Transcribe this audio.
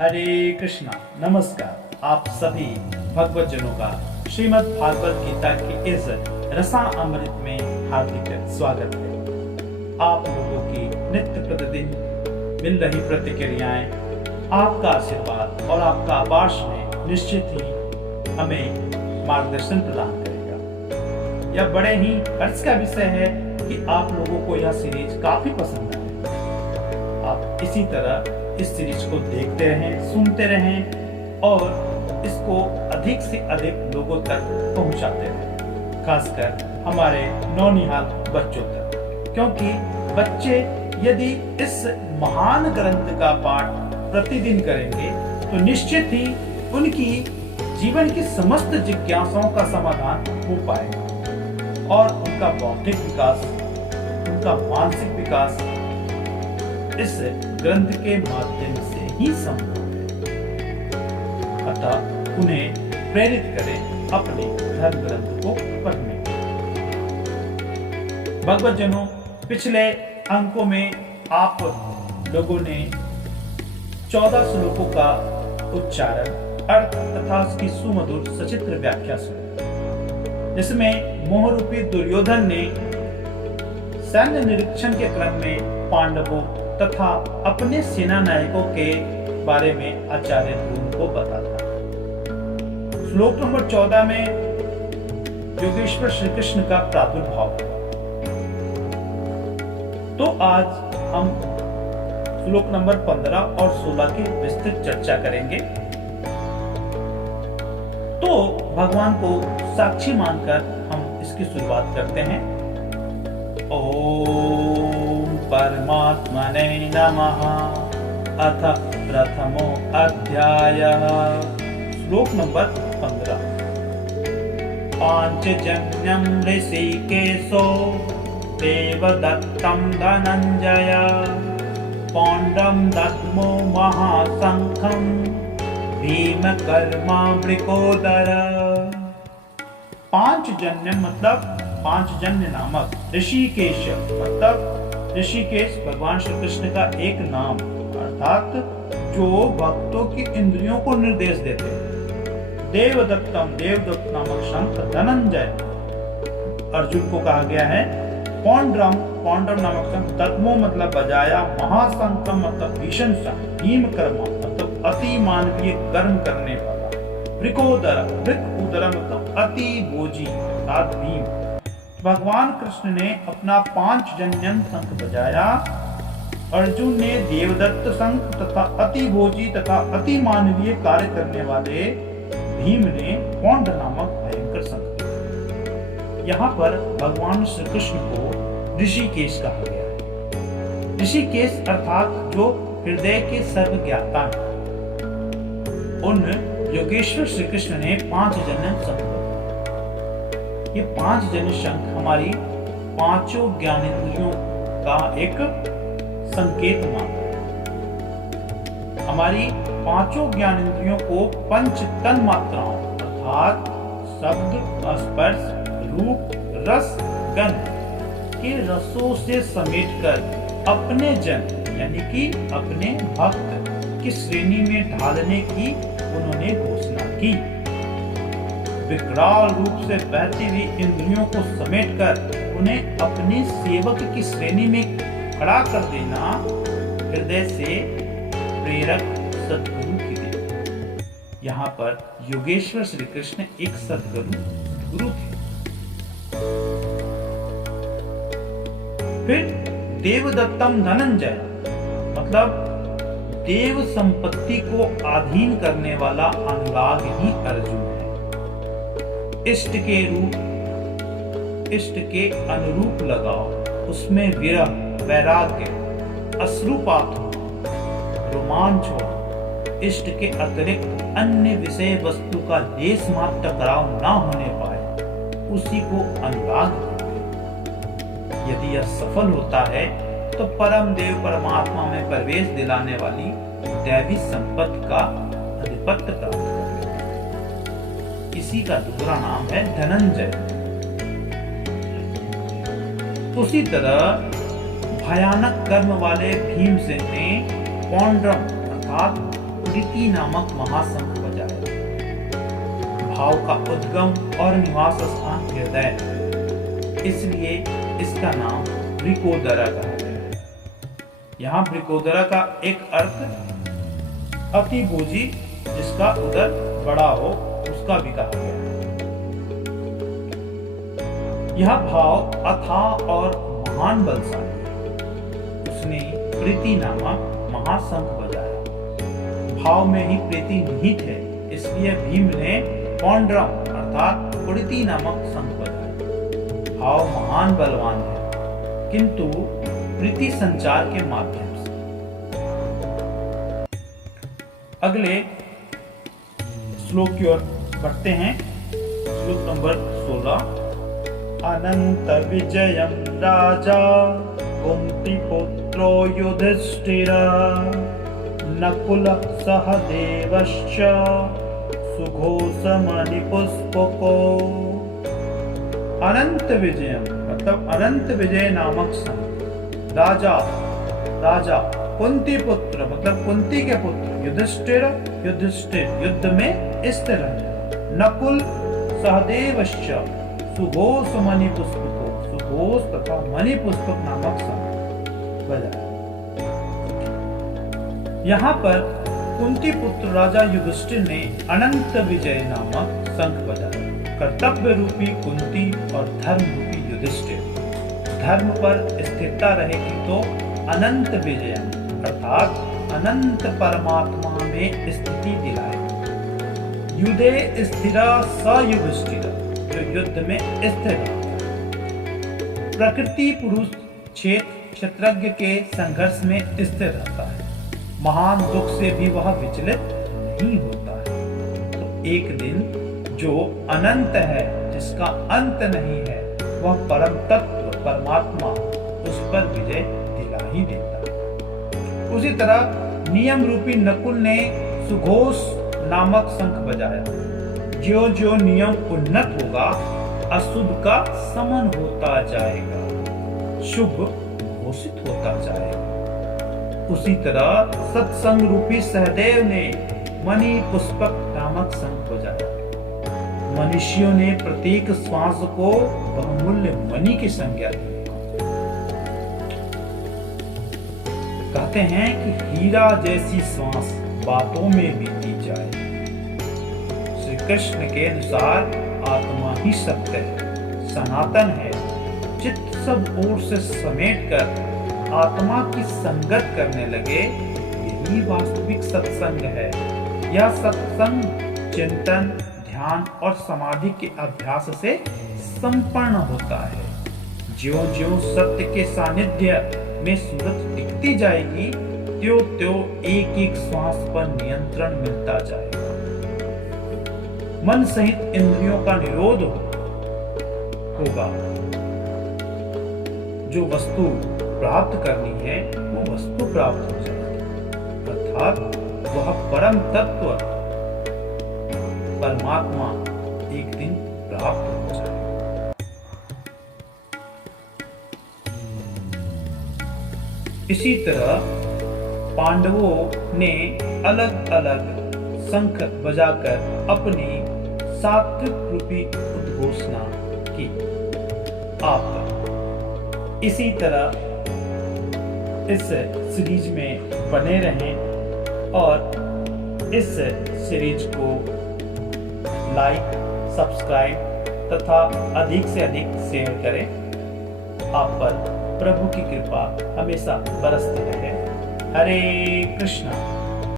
हरे कृष्णा। नमस्कार। आप सभी भगवत जनों का श्रीमद् भागवत गीता की इस रसा अमृत में हार्दिक स्वागत है। आप लोगों की नित्य प्रतिदिन मिल रही प्रतिक्रियाएं, आपका आशीर्वाद और आपका अपार स्नेह निश्चित ही हमें मार्गदर्शन प्रदान करेगा। यह बड़े ही हर्ष का विषय है कि आप लोगों को यह सीरीज काफी पसंद है। आप इसी तरह इस सीरीज को देखते रहें, सुनते रहें और इसको अधिक से अधिक लोगों तक पहुंचाते रहें, खासकर हमारे नौनिहाल बच्चों तक, क्योंकि बच्चे यदि इस महान ग्रंथ का पाठ प्रतिदिन करेंगे तो निश्चित ही उनकी जीवन की समस्त जिज्ञासाओं का समाधान हो पाएगा और उनका बौद्धिक विकास, उनका मानसिक विकास इस ग्रंथ के माध्यम से ही संभव है। अतः उन्हें प्रेरित करें अपने धर्म ग्रंथ को पढ़ने। भगवत जनों, पिछले अंकों में आप लोगों ने 14 श्लोकों का उच्चारण, अर्थ तथा उसकी सुमधुर सचित्र व्याख्या सुनी, जिसमें मोहरूपी दुर्योधन ने सैन्य निरीक्षण के क्रम में पांडवों तथा अपने सेना नायकों के बारे में आचार्य ध्रुव को बताता। श्लोक नंबर 14 में योगेश्वर श्री कृष्ण का प्रादुर्भाव हुआ। तो आज हम श्लोक नंबर 15 और 16 की विस्तृत चर्चा करेंगे। तो भगवान को साक्षी मानकर हम इसकी शुरुआत करते हैं। ओम परमात्मने नमः। अथ प्रथमो अध्यायः। श्लोक नंबर 15। पांचजन्यं ऋषिकेशो देवदत्तं धनंजय पौंड्रं दद्मो महाशंखं भीमकर्मा वृकोदर। पांचजन्यम मतलब पांचजन्य नामक, ऋषिकेश मतलब ऋषिकेश भगवान श्री कृष्ण का एक नाम, अर्थात जो भक्तों की इंद्रियों को निर्देश देते हैं। देवदत्तम, देवदत्त नामक शंख धनंजय अर्जुन को कहा गया है। पौंड्रम, पौंड्रम नामक शंख, दद्मो मतलब बजाया, महाशंखम मतलब भीषण शंख, भीमकर्मा मतलब अति मानवीय कर्म करने वाला, वृकोदर, वृक उदर मतलब अति भोजी अर्थात भीम। भगवान कृष्ण ने अपना पांचजन्यम शंख बजाया। अर्जुन ने देवदत्त शंख तथा अति भोजी तथा अति मानवीय कार्य करने वाले भीम ने पौंड्र नामक भयंकर शंख। यहाँ पर भगवान श्री कृष्ण को ऋषिकेश कहा गया है। ऋषिकेश अर्थात जो हृदय के सर्वज्ञाता है। उन योगेश्वर श्री कृष्ण ने पांचजन्य शंख। ये पांचजन्य शंख हमारी पांचों ज्ञानेंद्रियों का एक संकेत मात्र है। हमारी पांचों ज्ञानेंद्रियों को पंच तन मात्राओं अर्थात शब्द, स्पर्श, रूप, रस, गंध के रसों से समेटकर अपने जन यानी कि अपने भक्त की श्रेणी में ढालने की उन्होंने घोषणा की। विकराल रूप से बहती हुई इंद्रियों को समेटकर उन्हें अपने सेवक की श्रेणी में खड़ा कर देना हृदय से प्रेरक सद्गुरु की देन। यहाँ पर योगेश्वर श्री कृष्ण एक सद्गुरु थे। फिर देवदत्तम धनंजय मतलब देव संपत्ति को अधीन करने वाला अनुराग ही अर्जुन है। इष्ट के रूप, इष्ट के अनुरूप लगाओ, उसमें विरह, वैराग्य, अश्रुपात हो, रोमांच हो, इष्ट के अतिरिक्त अन्य विषय वस्तु का लेस मात्र टकराव न होने पाए, उसी को अनुराग कहते हैं। यदि यह सफल होता है तो परम देव परमात्मा में प्रवेश दिलाने वाली दैवी संपत्ति का अधिपत्य प्राप्त कर लेते हैं। इसी का दूसरा नाम है धनंजय। उसी तरह भयानक कर्म वाले भीमसेन ने पौंड्रम अर्थात प्रीति नामक महाशंख बजाया। भाव का उद्गम और निवास स्थान हृदय, इसलिए इसका नाम वृकोदरा कहा गया है। यहाँ वृकोदरा का एक अर्थ अतिभोजी, जिसका उदर बड़ा हो, उसका भी कहा गया है। यह भाव अथाह और महान बलशाली है। उसने प्रीति नामक महाशंख बजाया। भाव में ही प्रीति निहित है, इसलिए भीम ने पौंड्रम अर्थात प्रीति नामक शंख बजाया। भाव महान बलवान है, किंतु प्रीति संचार के माध्यम से। अगले श्लोक की ओर बढ़ते हैं। श्लोक नंबर 16। अनंत विजयम राजा कुंती पुत्रो युधिष्ठिर नकुल सहदेवश्च सुघोषमणि पुष्पको। अनंत विजयम मतलब अनंत विजय नामक शंख। राजा कुंती पुत्र मतलब कुंती के पुत्र युधिष्ठिर युद्ध में स्थिर रहना। नकुल सहदेवश्च सुघोष मणि पुष्पको, सुघोष तथा मणि पुष्पक नामक शंख बजाया। यहाँ पर कुंती पुत्र राजा युधिष्ठिर ने अनंत विजय नामक शंख बजाया। कर्तव्य रूपी कुंती और धर्म रूपी युधिष्ठिर। धर्म पर स्थिरता रहेगी तो अनंत विजय अर्थात अनंत परमात्मा में स्थिति दिलाए। युद्धे स्थिरा स युधिष्ठिर, जो युद्ध में स्थिर रहता है। प्रकृति पुरुष क्षेत्रज्ञ के संघर्ष में स्थिर रहता है। महान दुख से भी वह विचलित नहीं होता है। तो एक दिन जो अनंत है, जिसका अंत नहीं है, वह परम तत्व परमात्मा उस पर विजय दिला ही देता है। उसी तरह नियम रूपी नकुल ने सुघोष नामक शंख बजाया। जो जो नियम उन्नत होगा, अशुभ का समन होता जाएगा, शुभ घोषित होता जाएगा। उसी तरह सत्संग रूपी सहदेव ने मणि पुष्पक नामक शंख बजाया। मनुष्यों ने प्रत्येक श्वास को बहुमूल्य मणि की संज्ञा दी। कहते हैं कि हीरा जैसी श्वास बातों में बीती जाए। श्री कृष्ण के अनुसार आत्मा ही सत्य है, सनातन है। चित्त सब ओर से समेटकर आत्मा की संगत करने लगे, यही वास्तविक सत्संग है। यह सत्संग चिंतन, ध्यान और समाधि के अभ्यास से संपन्न होता है। ज्यों ज्यों सत्य के सानिध्य में सूरत टिकती जाएगी, त्यों त्यों एक एक श्वास पर नियंत्रण मिलता जाएगा। मन सहित इंद्रियों का निरोध होगा। जो वस्तु प्राप्त करनी है, वो वस्तु प्राप्त हो जाएगी, अर्थात वह परम तत्व परमात्मा एक दिन प्राप्त हो जाएगा। इसी तरह पांडवों ने अलग अलग शंख बजाकर अपनी सात्विक रूपी उद्घोषणा की। आप इसी तरह इस सीरीज में बने रहें और इस सीरीज को लाइक, सब्सक्राइब तथा अधिक से अधिक शेयर करें। आप पर प्रभु की कृपा हमेशा बरसती रहे। हरे कृष्णा।